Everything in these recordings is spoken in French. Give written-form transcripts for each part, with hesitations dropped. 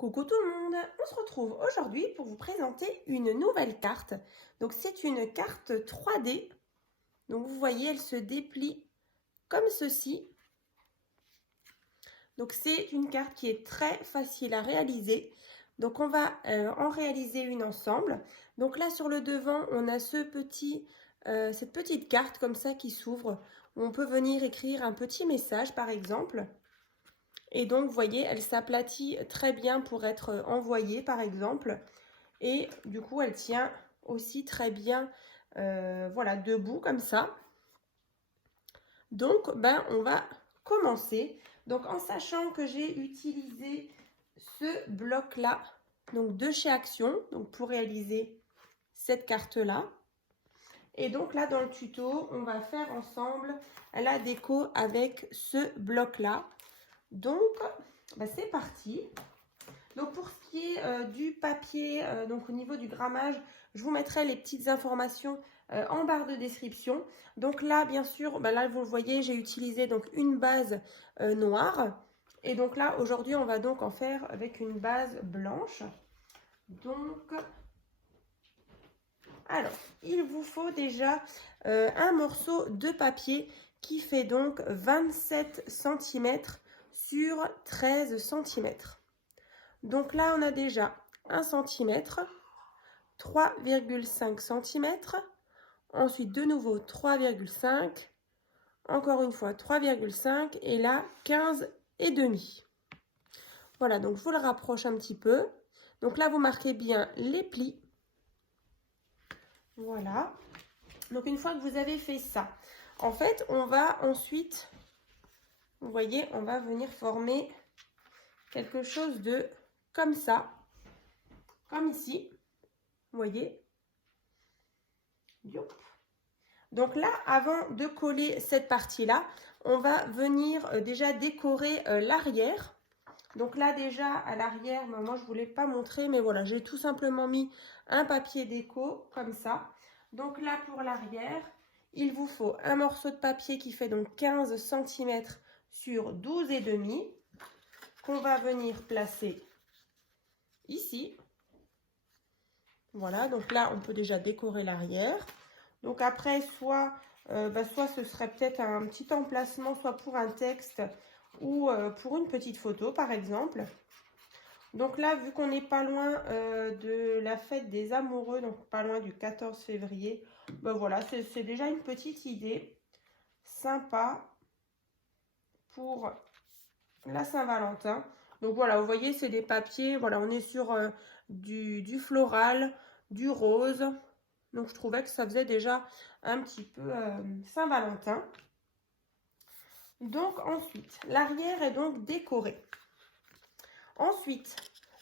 Coucou tout le monde, on se retrouve aujourd'hui pour vous présenter une nouvelle carte. Donc c'est une carte 3D. Donc vous voyez, elle se déplie comme ceci. Donc c'est une carte qui est très facile à réaliser. Donc on va en réaliser une ensemble. Donc là sur le devant, on a cette petite carte comme ça qui s'ouvre. On peut venir écrire un petit message par exemple. Et donc, vous voyez, elle s'aplatit très bien pour être envoyée, par exemple. Et du coup, elle tient aussi très bien, voilà, debout comme ça. Donc, on va commencer. Donc, en sachant que j'ai utilisé ce bloc-là, donc de chez Action, donc pour réaliser cette carte-là. Et donc là, dans le tuto, on va faire ensemble la déco avec ce bloc-là. Donc, c'est parti. Donc, pour ce qui est du papier, donc au niveau du grammage, je vous mettrai les petites informations en barre de description. Donc là, bien sûr, là, vous le voyez, j'ai utilisé donc une base noire. Et donc là, aujourd'hui, on va donc en faire avec une base blanche. Donc, alors, il vous faut déjà un morceau de papier qui fait donc 27 cm sur 13 cm. Donc là, on a déjà 1 cm, 3,5 cm, ensuite de nouveau 3,5, encore une fois 3,5 et là 15,5. Voilà, donc je vous le rapproche un petit peu. Donc là, vous marquez bien les plis. Voilà. Donc une fois que vous avez fait ça, en fait, on va ensuite, vous voyez, on va venir former quelque chose de comme ça, comme ici. Vous voyez? Donc là, avant de coller cette partie-là, on va venir déjà décorer l'arrière. Donc là, déjà, à l'arrière, moi, je ne vous l'ai pas montré, mais voilà, j'ai tout simplement mis un papier déco, comme ça. Donc là, pour l'arrière, il vous faut un morceau de papier qui fait donc 15 cm sur 12,5, qu'on va venir placer ici. Voilà, donc là, on peut déjà décorer l'arrière. Donc après, soit ce serait peut-être un petit emplacement, soit pour un texte ou pour une petite photo, par exemple. Donc là, vu qu'on n'est pas loin de la fête des amoureux, donc pas loin du 14 février, voilà, c'est déjà une petite idée sympa pour la Saint-Valentin. Donc voilà, vous voyez, c'est des papiers, voilà, on est sur du floral, du rose. Donc je trouvais que ça faisait déjà un petit peu Saint-Valentin. Donc ensuite, l'arrière est donc décoré. Ensuite,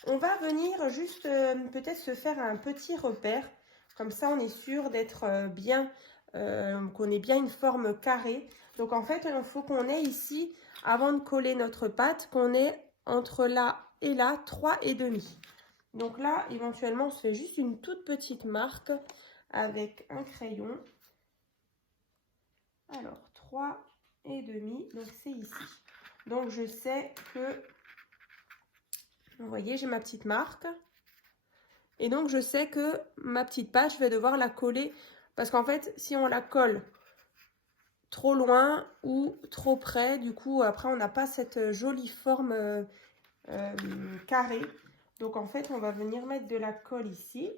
on va venir juste peut-être se faire un petit repère. Comme ça, on est sûr d'être bien, qu'on ait bien une forme carrée. Donc en fait, il faut qu'on ait ici, avant de coller notre pâte, qu'on ait entre là et là 3,5. Donc là, éventuellement, on se fait juste une toute petite marque avec un crayon. Alors, 3,5, donc c'est ici. Donc je sais que, vous voyez, j'ai ma petite marque. Et donc je sais que ma petite pâte, je vais devoir la coller. Parce qu'en fait, si on la colle trop loin ou trop près, du coup, après, on n'a pas cette jolie forme carrée. Donc en fait, on va venir mettre de la colle ici.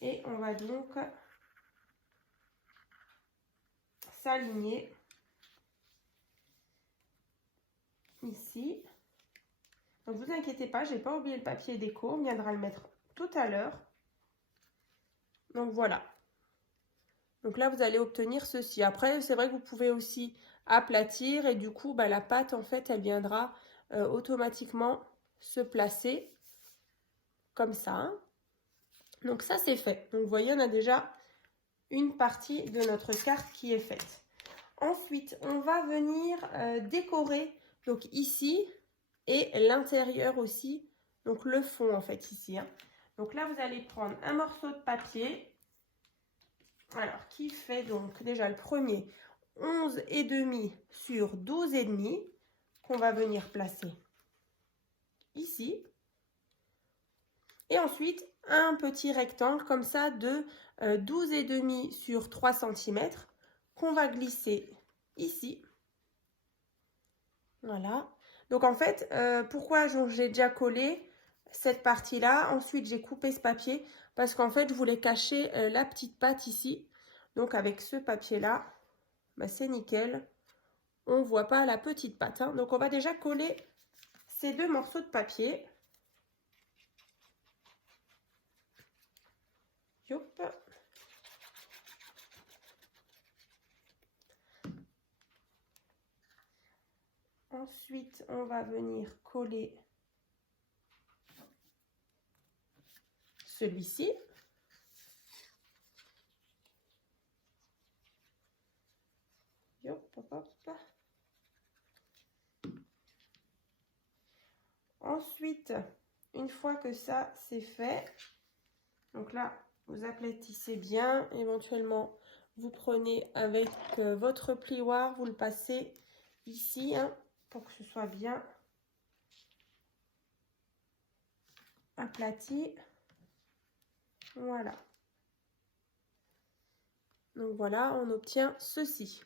Et on va donc s'aligner ici. Donc vous inquiétez pas, je n'ai pas oublié le papier déco, on viendra le mettre tout à l'heure. Donc voilà. Donc là, vous allez obtenir ceci. Après, c'est vrai que vous pouvez aussi aplatir et du coup, la pâte, en fait, elle viendra automatiquement se placer comme ça. Hein. Donc ça, c'est fait. Donc vous voyez, on a déjà une partie de notre carte qui est faite. Ensuite, on va venir décorer donc ici et l'intérieur aussi. Donc le fond, en fait, ici. Hein. Donc là, vous allez prendre un morceau de papier. Alors, qui fait donc déjà le premier 11,5 sur 12,5 qu'on va venir placer ici. Et ensuite, un petit rectangle comme ça de 12,5 sur 3 cm qu'on va glisser ici. Voilà. Donc en fait, pourquoi j'ai déjà collé cette partie-là? Ensuite, j'ai coupé ce papier parce qu'en fait, je voulais cacher la petite patte ici. Donc avec ce papier-là, bah, c'est nickel. On ne voit pas la petite patte, hein. Donc on va déjà coller ces deux morceaux de papier. Youp. Ensuite, on va venir coller celui-ci. Ensuite, une fois que ça c'est fait, donc là, vous aplatissez bien. Éventuellement, vous prenez avec votre plioir, vous le passez ici, hein, pour que ce soit bien aplati. Voilà. Donc voilà, on obtient ceci.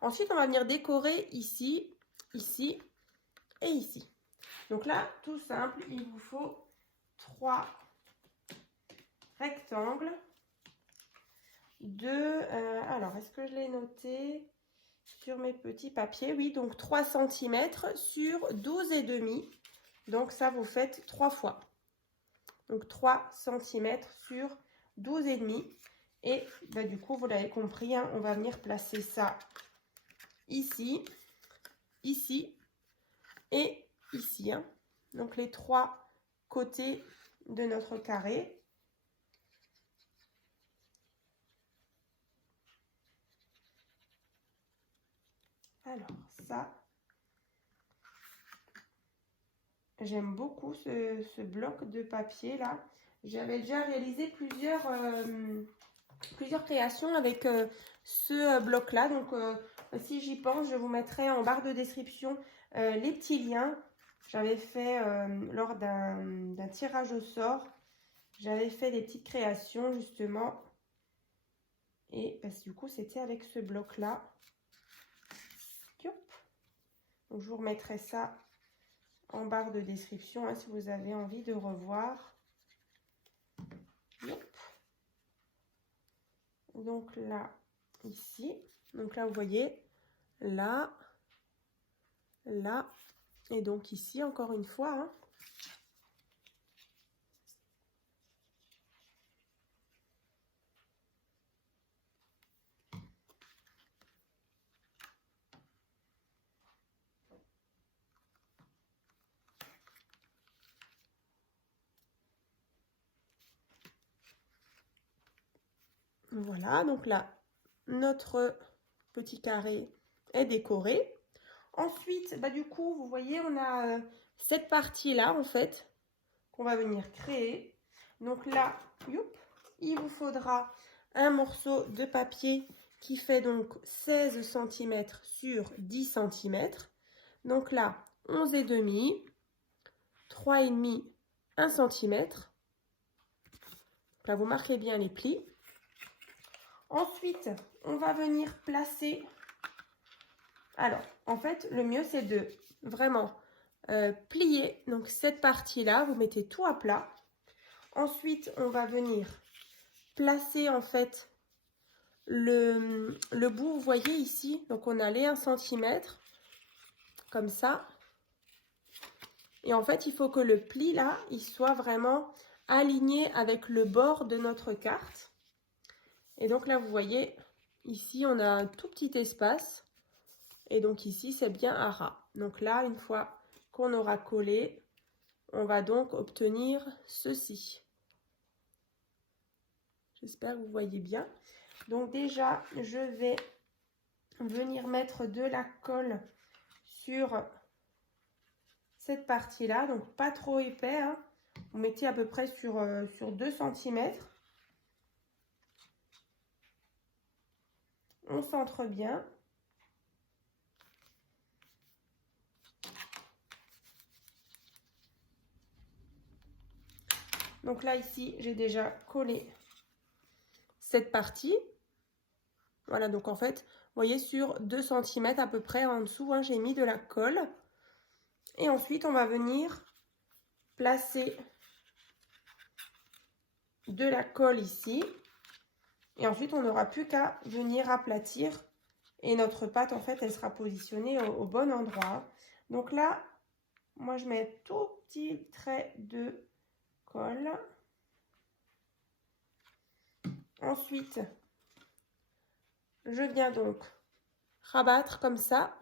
Ensuite, on va venir décorer ici, ici et ici. Donc là, tout simple, il vous faut 3 rectangles de... alors, est-ce que je l'ai noté sur mes petits papiers? Oui, donc 3 cm sur 12,5. Donc ça, vous faites 3 fois. Donc 3 cm sur 12,5. Et bah, du coup, vous l'avez compris, hein, on va venir placer ça ici, ici et ici. Hein. Donc les 3 côtés de notre carré. Alors ça, j'aime beaucoup ce bloc de papier là. J'avais déjà réalisé plusieurs créations avec ce bloc là. Donc si j'y pense, je vous mettrai en barre de description les petits liens. J'avais fait lors d'un tirage au sort. J'avais fait des petites créations justement. Et parce que du coup, c'était avec ce bloc là. Donc, je vous remettrai ça en barre de description hein, si vous avez envie de revoir. Yep. Donc là, ici. Donc là, vous voyez, là, là. Et donc ici, encore une fois. Hein. Voilà, donc là, notre petit carré est décoré. Ensuite, bah, du coup, vous voyez, on a cette partie-là, en fait, qu'on va venir créer. Donc là, youp, il vous faudra un morceau de papier qui fait donc 16 cm sur 10 cm. Donc là, 11,5, 3,5, 1 cm. Là, vous marquez bien les plis. Ensuite, on va venir placer... Alors, en fait, le mieux, c'est de vraiment plier. Donc, cette partie-là, vous mettez tout à plat. Ensuite, on va venir placer, en fait, le bout, vous voyez ici. Donc, on a les 1 cm, comme ça. Et en fait, il faut que le pli, là, il soit vraiment aligné avec le bord de notre carte. Et donc là, vous voyez, ici, on a un tout petit espace. Et donc ici, c'est bien à ras. Donc là, une fois qu'on aura collé, on va donc obtenir ceci. J'espère que vous voyez bien. Donc déjà, je vais venir mettre de la colle sur cette partie-là. Donc pas trop épais. Hein. Vous mettez à peu près sur 2 cm. On centre bien. Donc là, ici, j'ai déjà collé cette partie. Voilà, donc en fait, vous voyez, sur 2 cm à peu près en dessous, hein, j'ai mis de la colle. Et ensuite, on va venir placer de la colle ici. Et ensuite, on n'aura plus qu'à venir aplatir. Et notre pâte, en fait, elle sera positionnée au bon endroit. Donc là, moi, je mets tout petit trait de colle. Ensuite, je viens donc rabattre comme ça.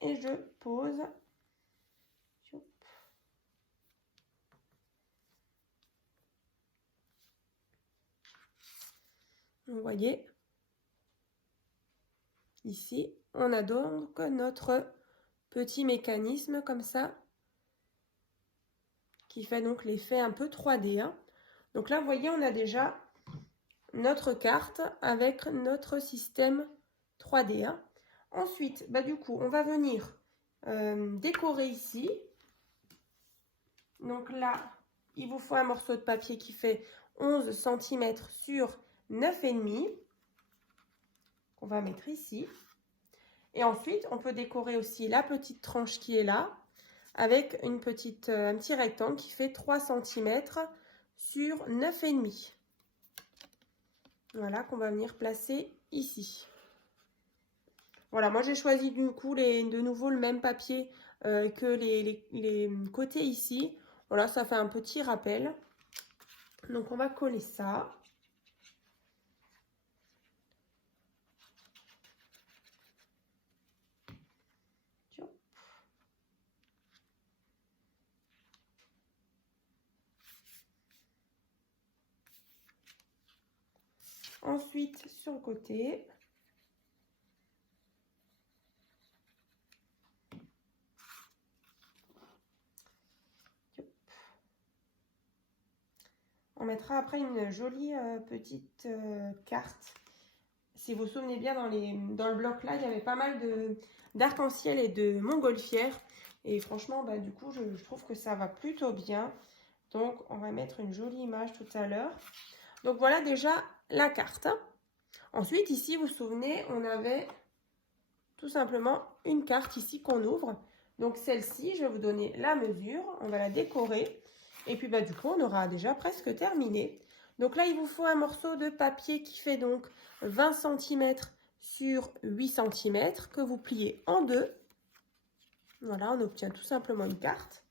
Et je pose. Vous voyez, ici, on a donc notre petit mécanisme comme ça, qui fait donc l'effet un peu 3D. Hein. Donc là, vous voyez, on a déjà notre carte avec notre système 3D. Hein. Ensuite, bah, du coup, on va venir décorer ici. Donc là, il vous faut un morceau de papier qui fait 11 cm sur 9,5 qu'on va mettre ici. Et ensuite, on peut décorer aussi la petite tranche qui est là avec un petit rectangle qui fait 3 cm sur 9,5. Voilà, qu'on va venir placer ici. Voilà, moi j'ai choisi du coup de nouveau le même papier que les côtés ici. Voilà, ça fait un petit rappel. Donc on va coller ça. Ensuite, sur le côté. On mettra après une jolie petite carte. Si vous vous souvenez bien, dans le bloc là, il y avait pas mal d'arc-en-ciel et de montgolfière. Et franchement, bah, du coup, je trouve que ça va plutôt bien. Donc, on va mettre une jolie image tout à l'heure. Donc, voilà déjà la carte. Ensuite, ici, vous vous souvenez, on avait tout simplement une carte ici qu'on ouvre. Donc, celle-ci, je vais vous donner la mesure. On va la décorer. Et puis, bah, du coup, on aura déjà presque terminé. Donc là, il vous faut un morceau de papier qui fait donc 20 cm sur 8 cm que vous pliez en deux. Voilà, on obtient tout simplement une carte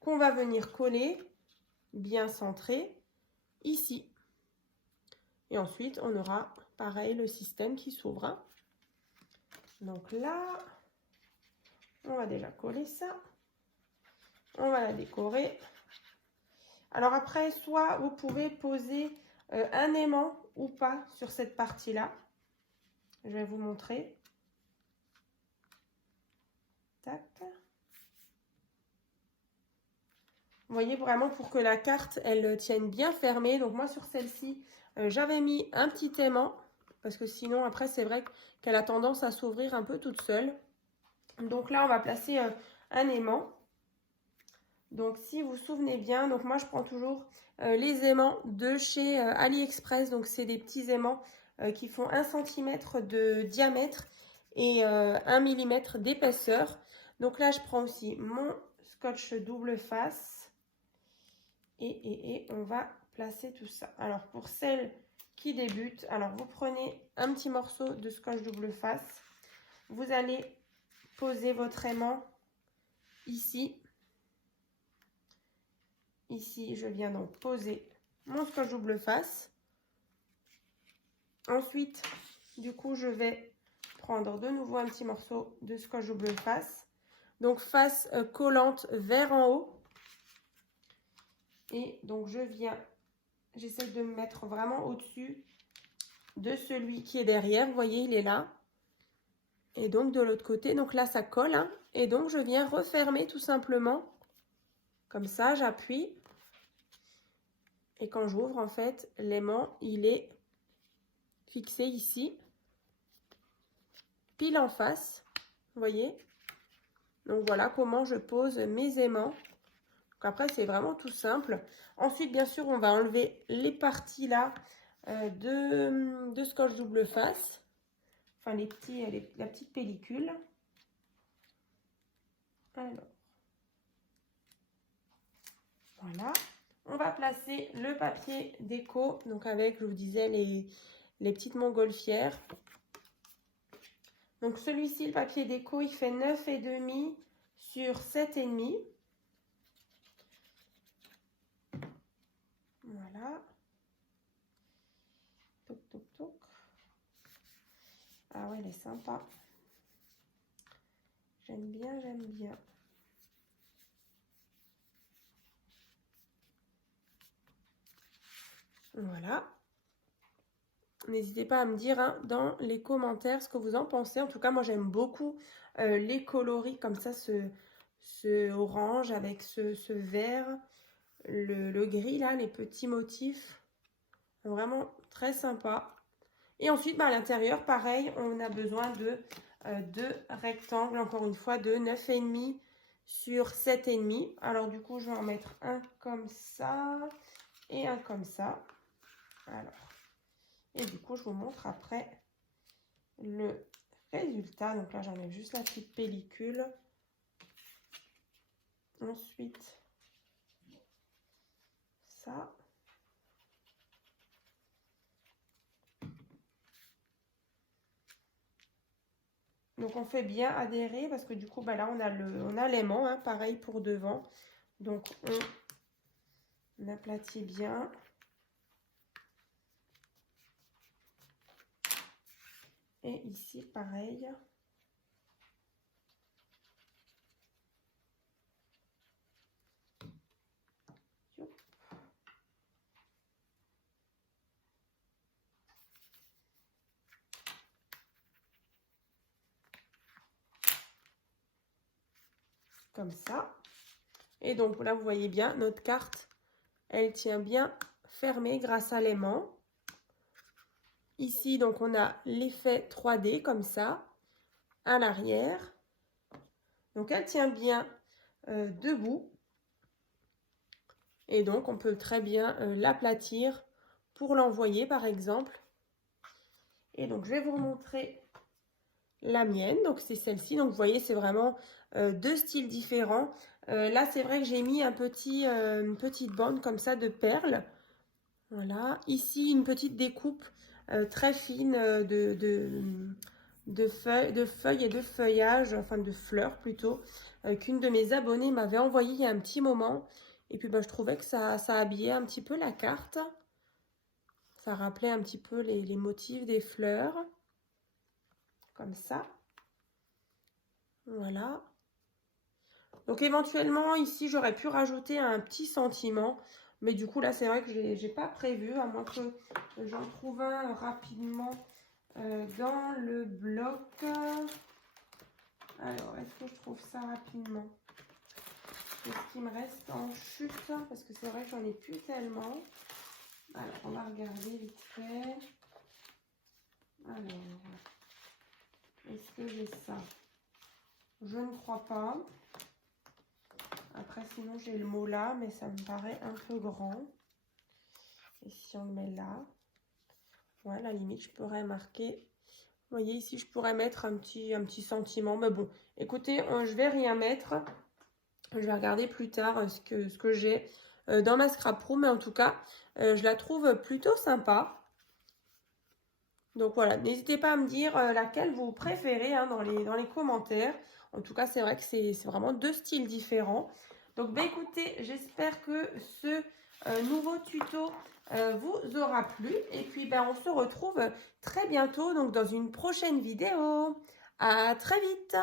qu'on va venir coller bien centrée ici. Et ensuite, on aura pareil le système qui s'ouvre. Donc là, on va déjà coller ça. On va la décorer. Alors après, soit vous pouvez poser un aimant ou pas sur cette partie-là. Je vais vous montrer. Tac. Vous voyez vraiment pour que la carte, elle tienne bien fermée. Donc moi sur celle-ci, j'avais mis un petit aimant. Parce que sinon après c'est vrai qu'elle a tendance à s'ouvrir un peu toute seule. Donc là on va placer un aimant. Donc si vous vous souvenez bien, donc moi je prends toujours les aimants de chez AliExpress. Donc c'est des petits aimants qui font 1 cm de diamètre et 1 mm d'épaisseur. Donc là je prends aussi mon scotch double face. Et on va placer tout ça. Alors pour celles qui débutent, alors vous prenez un petit morceau de scotch double face. Vous allez poser votre aimant ici. Ici, je viens donc poser mon scotch double face. Ensuite, du coup, je vais prendre de nouveau un petit morceau de scotch double face. Donc face collante vers en haut. Et donc je viens, j'essaie de me mettre vraiment au-dessus de celui qui est derrière. Vous voyez, il est là. Et donc de l'autre côté, donc là ça colle. Hein, et donc je viens refermer tout simplement. Comme ça, j'appuie. Et quand j'ouvre, en fait, l'aimant, il est fixé ici. Pile en face. Vous voyez? Donc voilà comment je pose mes aimants. Donc après, c'est vraiment tout simple. Ensuite, bien sûr, on va enlever les parties là de scotch double face. Enfin, la petite pellicule. Alors, voilà. On va placer le papier déco, donc avec, je vous disais, les petites montgolfières. Donc celui-ci, le papier déco, il fait 9,5 sur 7,5. Voilà. Toc, toc, toc. Ah ouais, elle est sympa. J'aime bien, j'aime bien. Voilà. N'hésitez pas à me dire hein, dans les commentaires ce que vous en pensez. En tout cas, moi, j'aime beaucoup les coloris comme ça, ce orange avec ce vert, le gris, là, les petits motifs. Vraiment très sympa. Et ensuite, à l'intérieur, pareil, on a besoin de deux rectangles, encore une fois, de 9,5 sur 7,5. Alors, du coup, je vais en mettre un comme ça et un comme ça. Alors, et du coup, je vous montre après le résultat. Donc là, j'enlève juste la petite pellicule. Ensuite, ça. Donc, on fait bien adhérer parce que du coup, là, on a l'aimant, hein, pareil pour devant. Donc, on aplatit bien. Et ici, pareil. Comme ça. Et donc là, vous voyez bien, notre carte, elle tient bien fermée grâce à l'aimant. Ici, donc, on a l'effet 3D comme ça, à l'arrière. Donc, elle tient bien debout. Et donc, on peut très bien l'aplatir pour l'envoyer, par exemple. Et donc, je vais vous remontrer la mienne. Donc, c'est celle-ci. Donc, vous voyez, c'est vraiment deux styles différents. Là, c'est vrai que j'ai mis une petite bande comme ça de perles. Voilà. Ici, une petite découpe très fine de feuilles et de feuillage, enfin de fleurs plutôt, qu'une de mes abonnées m'avait envoyé il y a un petit moment. Et puis je trouvais que ça habillait un petit peu la carte. Ça rappelait un petit peu les motifs des fleurs. Comme ça. Voilà. Donc éventuellement, ici, j'aurais pu rajouter un petit sentiment. Mais du coup, là, c'est vrai que je n'ai pas prévu, à moins que j'en trouve un rapidement dans le bloc. Alors, est-ce que je trouve ça rapidement? Qu'est-ce qui me reste en chute? Parce que c'est vrai que j'en ai plus tellement. Alors, on va regarder vite fait. Alors, est-ce que j'ai ça? Je ne crois pas. Après, sinon, j'ai le mot là, mais ça me paraît un peu grand. Et si on le met là, ouais, à la limite, je pourrais marquer. Vous voyez, ici, je pourrais mettre un petit sentiment. Mais bon, écoutez, je vais rien mettre. Je vais regarder plus tard ce que j'ai dans ma scrap room. Mais en tout cas, je la trouve plutôt sympa. Donc voilà, n'hésitez pas à me dire laquelle vous préférez hein, dans les commentaires. En tout cas, c'est vrai que c'est vraiment deux styles différents. Donc, écoutez, j'espère que ce nouveau tuto vous aura plu. Et puis, on se retrouve très bientôt donc, dans une prochaine vidéo. À très vite!